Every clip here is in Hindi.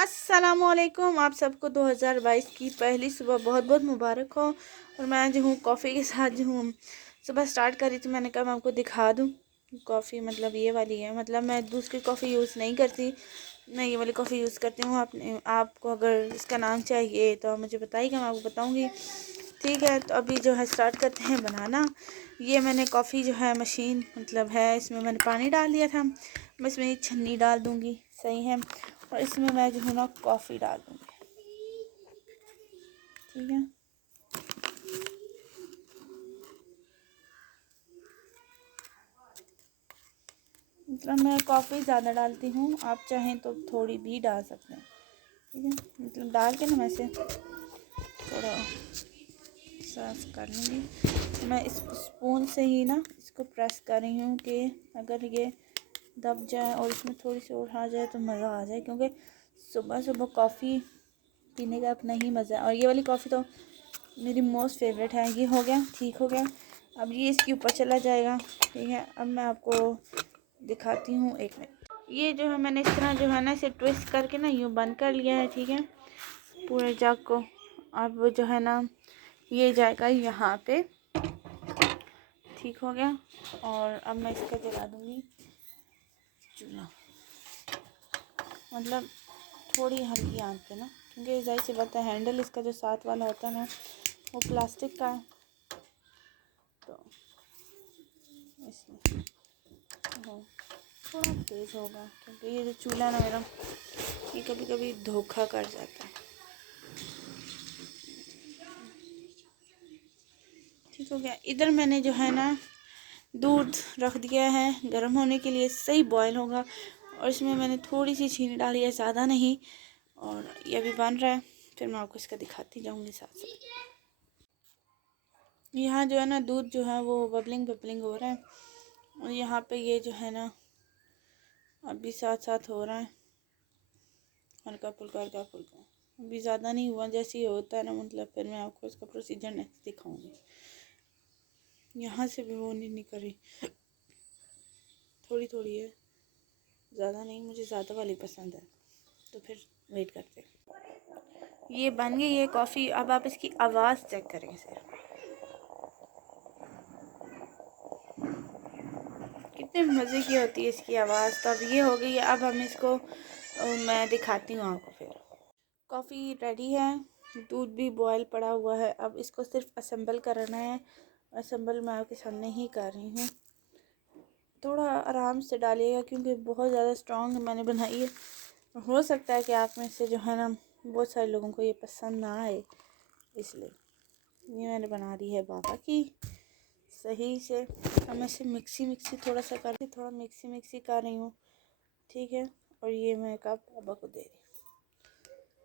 अस्सलामुअलैकुम। आप सबको 2022 की पहली सुबह बहुत बहुत मुबारक हो। और मैं जो हूँ कॉफ़ी के साथ जो हूँ सुबह स्टार्ट करी थी। मैंने कहा मैं आपको दिखा दूँ कॉफ़ी, मतलब ये वाली है। मतलब मैं दूसरी कॉफ़ी यूज़ नहीं करती, मैं ये वाली कॉफ़ी यूज़ करती हूँ। आपको अगर इसका नाम चाहिए तो आप मुझे बताइएगा, मैं आपको बताऊँगी। ठीक है, तो अभी जो है स्टार्ट करते हैं बनाना। ये मैंने कॉफ़ी जो है मशीन मतलब है, इसमें मैंने पानी डाल दिया था। मैं इसमें एक छन्नी डाल दूँगी, सही है। और इसमें मैं जो है ना कॉफ़ी डाल दूँगी, ठीक है। मतलब मैं कॉफ़ी ज़्यादा डालती हूँ, आप चाहें तो थोड़ी भी डाल सकते हैं, ठीक है। मतलब डाल के ना मैं इसे थोड़ा साफ कर लूँगी। मैं इस स्पून से ही ना इसको प्रेस कर रही हूँ कि अगर ये दब जाए और इसमें थोड़ी सी और आ जाए तो मज़ा आ जाए, क्योंकि सुबह सुबह कॉफ़ी पीने का अपना ही मज़ा है। और ये वाली कॉफ़ी तो मेरी मोस्ट फेवरेट है। ये हो गया, ठीक हो गया। अब ये इसके ऊपर चला जाएगा, ठीक है। अब मैं आपको दिखाती हूँ, एक मिनट। ये जो है मैंने इस तरह जो है ना इसे ट्विस्ट करके ना यूँ बंद कर लिया है, ठीक है, पूरे जग को। अब जो है ना ये जाएगा यहाँ पे, ठीक हो गया। और अब मैं इसका जला दूँगी चूल्हा, मतलब थोड़ी हल्की आंच पे ना, क्योंकि जाहिर सी बात है हैंडल इसका जो साथ वाला होता है ना वो प्लास्टिक का है, तो इसलिए थोड़ा तेज़ होगा, क्योंकि ये जो चूल्हा है ना मेरा, ये कभी कभी धोखा कर जाता है। ठीक हो गया। इधर मैंने जो है ना दूध रख दिया है गर्म होने के लिए, सही बॉयल होगा। और इसमें मैंने थोड़ी सी चीनी डाली है, ज़्यादा नहीं। और ये अभी बन रहा है, फिर मैं आपको इसका दिखाती जाऊँगी साथ साथ। यहाँ जो है ना दूध जो है वो बबलिंग बबलिंग हो रहा है, और यहाँ पे ये जो है ना अभी साथ साथ हो रहा है, हल्का फुल्का हल्का फुल्का। अभी ज़्यादा नहीं हुआ, जैसे ही होता है ना मतलब फिर मैं आपको इसका प्रोसीजर नेक्स्ट दिखाऊंगी। यहाँ से भी वो नहीं करी, थोड़ी थोड़ी है, ज़्यादा नहीं। मुझे ज़्यादा वाली पसंद है, तो फिर वेट करते हैं। ये बन गई है कॉफ़ी। अब आप इसकी आवाज़ चेक करें सिर्फ, कितने मज़े की होती है इसकी आवाज़। तो अब ये हो गई है। अब हम इसको मैं दिखाती हूँ आपको। फिर कॉफ़ी रेडी है, दूध भी बॉयल पड़ा हुआ है। अब इसको सिर्फ असेंबल करना है। असेंबल मैं आपके सामने ही कर रही हूँ। थोड़ा आराम से डालिएगा, क्योंकि बहुत ज़्यादा स्ट्रॉन्ग मैंने बनाई है। हो सकता है कि आप में से जो है ना बहुत सारे लोगों को ये पसंद ना आए, इसलिए ये मैंने बना दी है बाबा की सही से। अब मैं इसे मिक्सी थोड़ा सा कर थोड़ा मिक्सी कर रही हूँ, ठीक है। और ये मैं कप बाबा को दे रही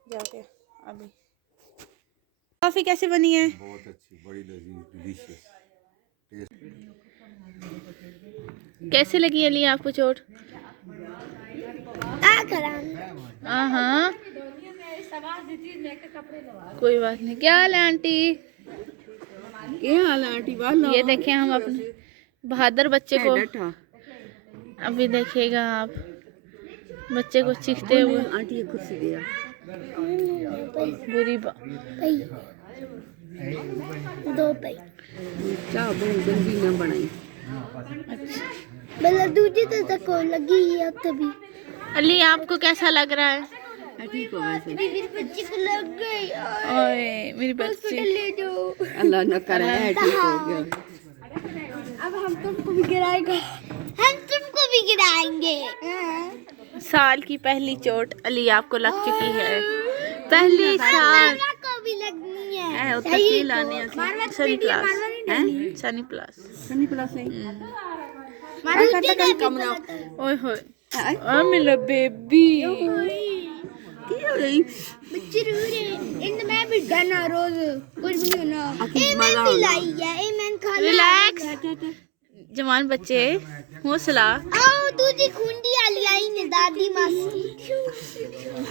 जाके। अभी कॉफ़ी कैसे बनी है? बहुत अच्छी, बड़ी लजीज, डिलीशियस कैसे लगी अली आपको चोट? हाँ, कोई बात नहीं। क्या हाल है आंटी? क्या हाल है आंटी? ये देखें हम अपने बहादुर बच्चे को, अभी देखिएगा आप बच्चे को चीखते हुए। आंटी ये कुर्सी दिया बुरी दो पे चाह बहुत गंदी ना बनाई। मतलब दूसरी तो तक लगी है तभी। अली आपको कैसा लग रहा है? ठीक हो वैसे। मेरी बच्ची को लग गई। ओए मेरी बच्ची, ले जाओ। अल्लाह न करे ठीक हो गया। अब हम तुमको भी गिराएंगे, हम तुमको भी गिराएंगे। साल की पहली चोट अली आपको लग चुकी है, पहली साल। को भी लगनी है। सही लाने सनी प्लस हैं, सनी प्लस, सनी प्लस नहीं कम ना। ओए होए आ मेरा बेबी। की हो गई बच्ची रो रहे इन मैं भी गाना रोज कुछ भी ना। ए मैं भी लाई है, ए मैं खा रिलैक्स जवान बच्चे, हौसला। आओ दूजी खुंडी वाली आई ने दादी मासी।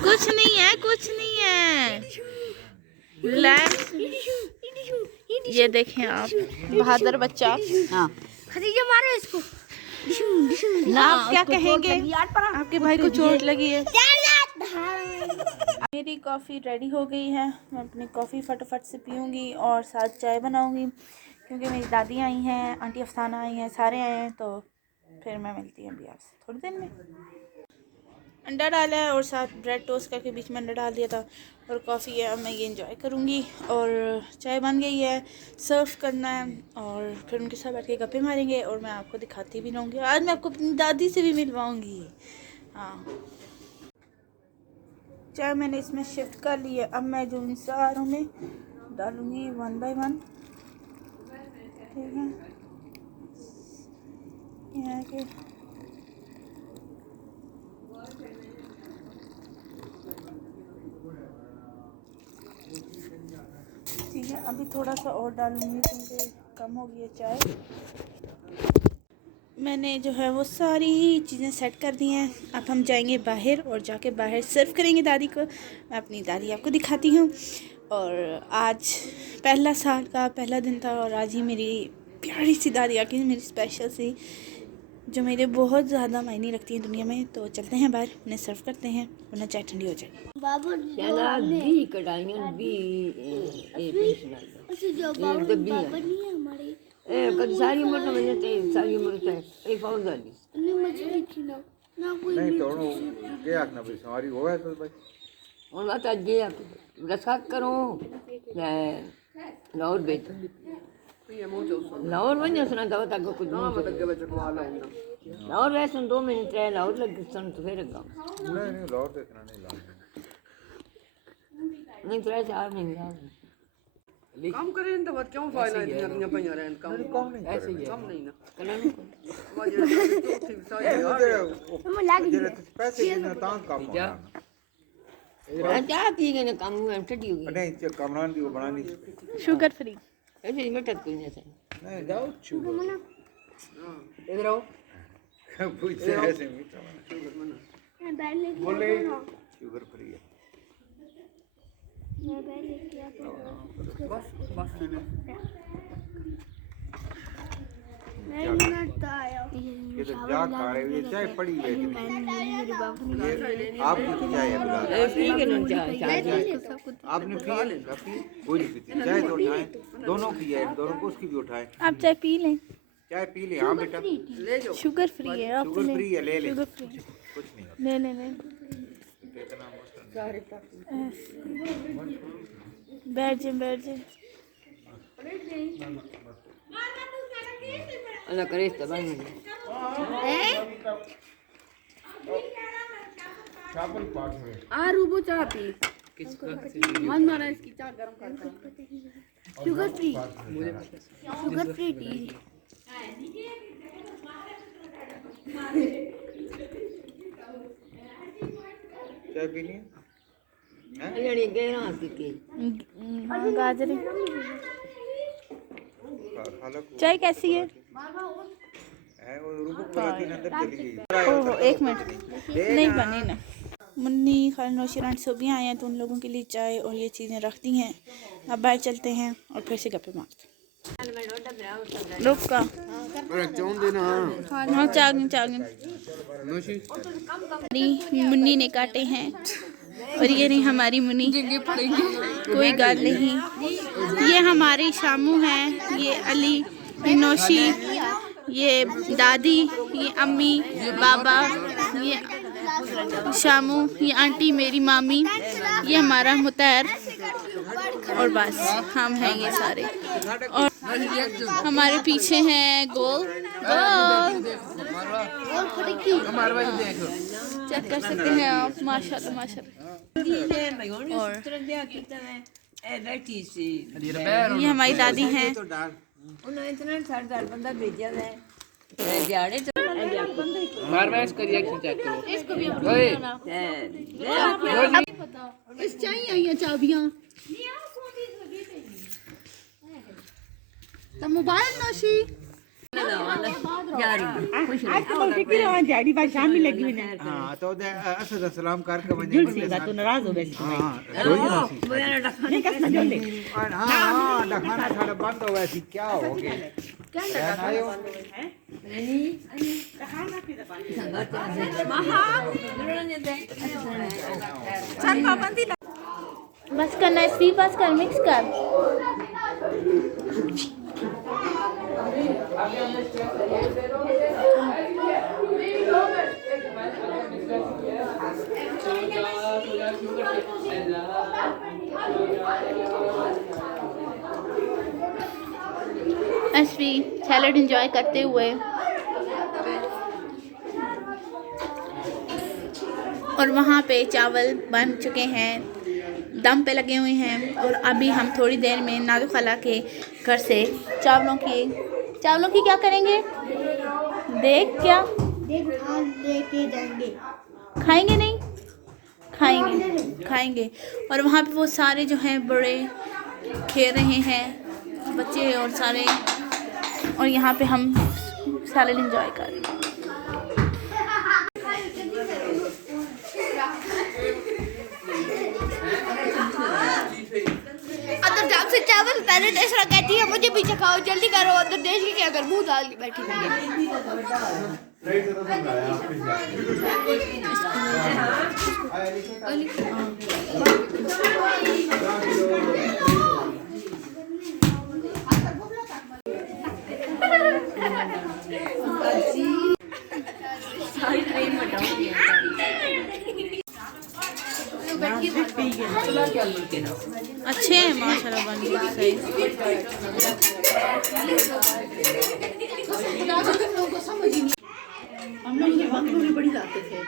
कुछ नहीं है, कुछ नहीं है, रिलैक्स। ये देखें आप बहादुर बच्चा। हाँ खदीजा मारो इसको। ना आप क्या कहेंगे? आपके भाई को चोट लगी है। मेरी कॉफ़ी रेडी हो गई है। मैं अपनी कॉफ़ी फटाफट से पीऊँगी और साथ चाय बनाऊँगी, क्योंकि मेरी दादी आई हैं, आंटी अफसाना आई हैं, सारे आए हैं। तो फिर मैं मिलती हूँ अभी आपसे थोड़ी देर में। अंडा डाला है और साथ ब्रेड टोस्ट करके बीच में अंडा डाल दिया था, और कॉफ़ी है। अब मैं ये इंजॉय करूँगी। और चाय बन गई है, सर्व करना है, और फिर उनके साथ बैठ के गप्पे मारेंगे और मैं आपको दिखाती भी रहूँगी। आज मैं आपको अपनी दादी से भी मिलवाऊँगी। हाँ, चाय मैंने इसमें शिफ्ट कर ली है। अब मैं जो इन सारों में डालूँगी 1 बाय 1। ठीक है, यहाँ के ठीक है। अभी थोड़ा सा और डालूँगी क्योंकि कम हो गई है चाय। मैंने जो है वो सारी चीज़ें सेट कर दी हैं। अब हम जाएंगे बाहर और जाके बाहर सर्व करेंगे दादी को। मैं अपनी दादी आपको दिखाती हूँ। और आज पहला साल का पहला दिन था, और आज ही मेरी प्यारी सी दादी आके मेरी स्पेशल सी, जो मेरे बहुत ज़्यादा मायने रखती हैं दुनिया में। तो चलते हैं बाहर, उन्हें सर्व करते हैं वरना चाय ठंडी हो जाएगी। बाबू चला भी कढ़ाइयाँ भी जो बाबू नहीं है हमारे, कभी सारी उम्र तो मैंने सारी उम्र से एक फौज वाली उन्हें मछली खिलाओ ना कोई नहीं तो क्या आखना भाई सवारी हो गया तो भाई और बात आज ये रसा करो लाहौर बेच लाहौर वञो सुना दवा तक कुछ लाहौर वैसे 2 महीने 3 लाहौर लग सन तो फिर गाँव नहीं लौट देखना नहीं लौट नहीं 3-4 महीने काम करें तो बात क्यों फायदा है दुनिया पे यार काम नहीं ऐसे ही काम नहीं ना कलर जेरे पैसे देना तां काम होना क्या की गए ना काम में ठंडी होगी नहीं कमरान की वो बनानी शुगर फ्री। ऐसे ही बेटा कोई नहीं सही नहीं जाओ शुगर इधर आओ पूछ ऐसे मीठा बोले शुगर फ्री है बस बस ये तो जा खा रहे ये चाय पड़ी है आपकी चाय है बुला ठीक है ना चाय आपने पी कोई नहीं पीती चाय तो उठाएं दोनों की है दोनों को उसकी भी उठाएं आप चाय पी लें, चाय पी ले हाँ बेटा ले जाओ शुगर फ्री है। आप शुगर फ्री है ले ले शुगर फ्री कुछ नहीं ले इतना बैठ जाए। अल्लाह करे इस तबाह में रूबो चाह पी मन मारा इसकी चाय गरम करता शुगर फ्री टी। चाय पीनी है ये गए ना की हाँ, गाजरे खाला को चाय कैसी है? है वो रूबो पराठी अंदर चली गई ओहो, 1 मिनट नहीं बनी ना। मुन्नी खाला नौशीरान सभी आए हैं तो उन लोगों के लिए चाय और ये चीज़ें रख दी हैं। अब बाहर चलते हैं और फिर से गप्पे मारते हैं। रुक का हाँ चागन मुन्नी ने काटे हैं और ये नहीं हमारी मुन्नी, कोई गाल नहीं। ये हमारे शामू हैं, ये अली, ये नौशी, ये दादी, ये अम्मी, बाबा, ये शामू, ये आंटी मेरी मामी, ये हमारा मुतैर, और बस हम हैं ये सारे। और हमारे पीछे हैं गोल चेक कर सकते हैं आप, माशाल्लाह। और ये हमारी दादी हैं। मोबाइल नौशी हाँ तो असद सलाम करके वजह तो नाराज हो गए हाँ खाना खाना बंद हो गया क्या हो गया बस करना है, सी बस कर, मिक्स कर। एसवी सैलड एंजॉय करते हुए, और वहाँ पे चावल बन चुके हैं, दम पे लगे हुए हैं। और अभी हम थोड़ी देर में नाज़ो खाला के घर से चावलों की क्या करेंगे? देख क्या लेके जाएंगे। खाएंगे? नहीं खाएंगे। और वहाँ पे वो सारे जो हैं बड़े खेल रहे हैं, बच्चे और सारे, और यहाँ पे हम सैलड एंजॉय कर रहे हैं। अंदर जाम से चावल पहले टेस्ट रहा, कहती है मुझे पीछे खाओ, जल्दी करो। अंदर देश की क्या कर, मुंह डाल के बैठी अच्छे हैं माशाल्लाह, बन गए सही। हम लोग ये बंगलों में बड़ी लाते थे,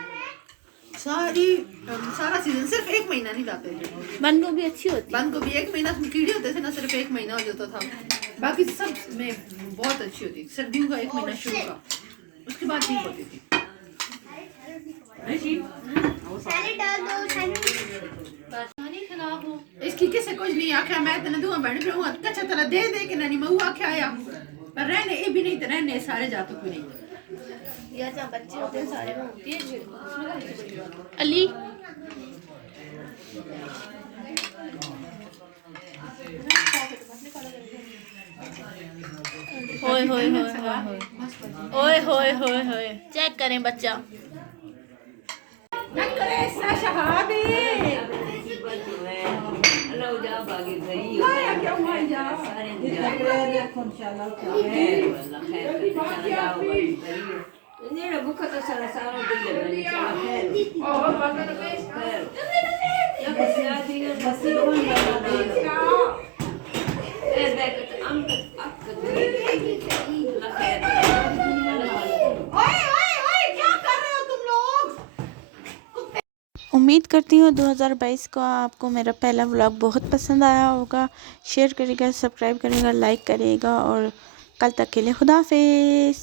सारा सीजन, सिर्फ 1 महीना नहीं लाते थे। बंद गोभी अच्छी होती है। बंद गोभी 1 महीना उसमें कीड़े होते थे ना, सिर्फ 1 महीना हो जाता था, बाकी सब में बहुत अच्छी होती थी। सर्दियों का 1 महीना शुरू का, उसके बाद ठीक होती थी। सैलेड डाल दो, इसकी किसे कुछ नहीं आख्या, मैं तेने दुआ बन पे हूं कच्चा तरह दे के नहीं मैं आख्या आया, पर रहने ये भी नहीं, तो रहने सारे जातो को नहीं यार जहाँ बच्चे होते हैं सारे में होती है अली होए चेक करें बच्चा। उम्मीद करती हूँ 2022 को आपको मेरा पहला व्लॉग बहुत पसंद आया होगा। शेयर करिएगा, सब्सक्राइब करिएगा, लाइक करिएगा, और कल तक के लिए खुदा हाफिज़।